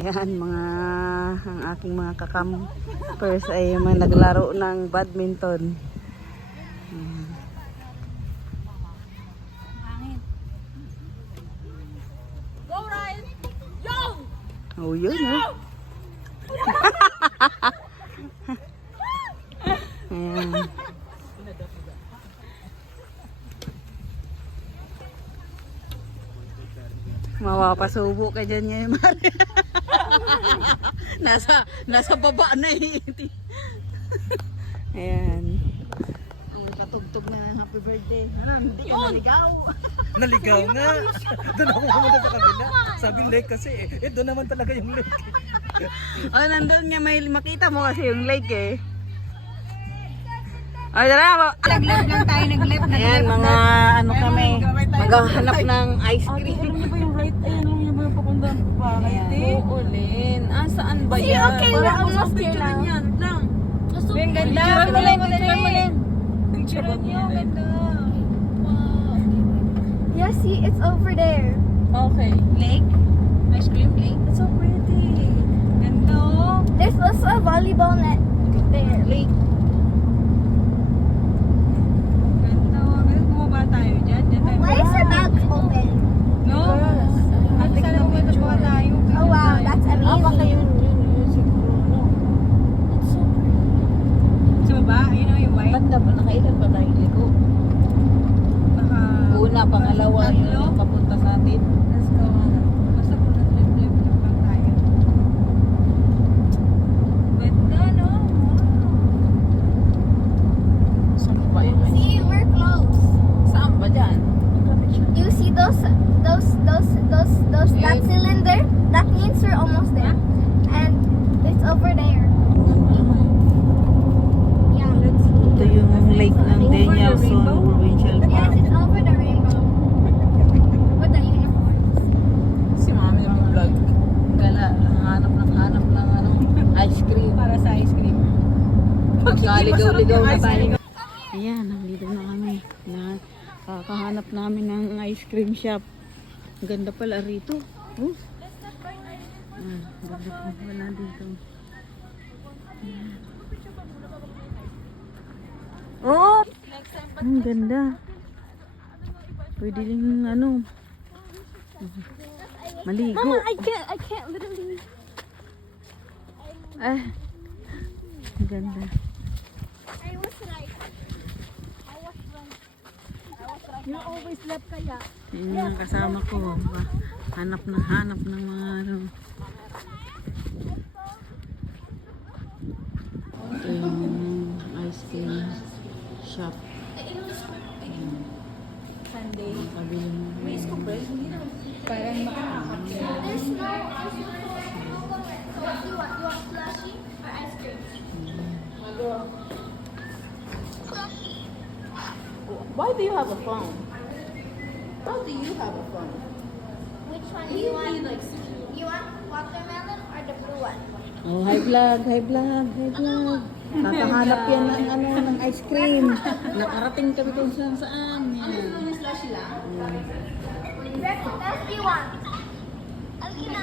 Yan mga ang aking mga kakampers ay mga naglaro ng badminton. Go Ryan! Yo! Oh, yun oh. Ayan. Mawapasubo ka dyan ngayon, Mari. nasa baba na eh. Ayan. Ang katugtog na happy birthday. Ano, hindi ka naligaw. Naligaw nga. Doon ako pumunta sa kabila. Sabi lake kasi eh. Doon naman talaga yung lake. Oh, nandun nga may makita mo kasi yung lake eh. Ay, tara. Nag-left lang tayo, nag-left. Ayan, mga ano kami, maghahanap ng ice cream. Alam niyo ba yung right? Alam niyo ba yung papunta pa? Oo, Lin. Ah, saan ba Kasi yan? okay lang, almost here lang. Yan lang. Yung ganda. Picture mo rin. Picture niyo, ganda. Yeah, see, it's over there. Okay. Lake? Ice cream lake? It's so pretty. Ganda. There's also a volleyball net there. Lake. Ganda. Ganda bumaba tayo dyan. Dyan tayo. Why is your bag open? No? At sana bumaba tayo. Oh wow, that's amazing. Sa baba, ayun o yung white. Ganda pa, nakailan pa tayong ligo? Baka... Una, pangalawa, yun yung papunta sa atin. Let's go. Basta po nag-live lang tayo. Ganda, no? Saan ba yun? See, we're close. Saan ba dyan? You see that cylinder? That means we're almost there. And it's over there. Yeah. Ito yung lake ng Danielson Provincial Yes, Park. it's over the rainbow. With the uniforms. Si Mami nag-vlog. Gala, hanap ng ano, ice cream. Para sa ice cream. Magkaligaw-ligaw na tayo. Ayan, nandito na kami. Kakahanap namin ng ice cream shop. Ang ganda pala rito. Oh. Ganda pala dito. Oh! Ang ganda. Pwede rin ano. Maligo. Mama, I can't literally. Ah. Ang ganda. I was right. You always love kaya. Yung mga kasama ko. Hanap ng mga ano. Ito yung ice cream shop. Sunday. Kabiling Parang There's no. So what do you want? You want slushy or ice cream? Why do you have a phone? How do you have a phone? Which one do you want? You want watermelon or the blue one? Oh, hi vlog. Kakahanap yan ng ano, ng ice cream. Nakarating kami kung saan. Yan. Breakfast do you want? Alina?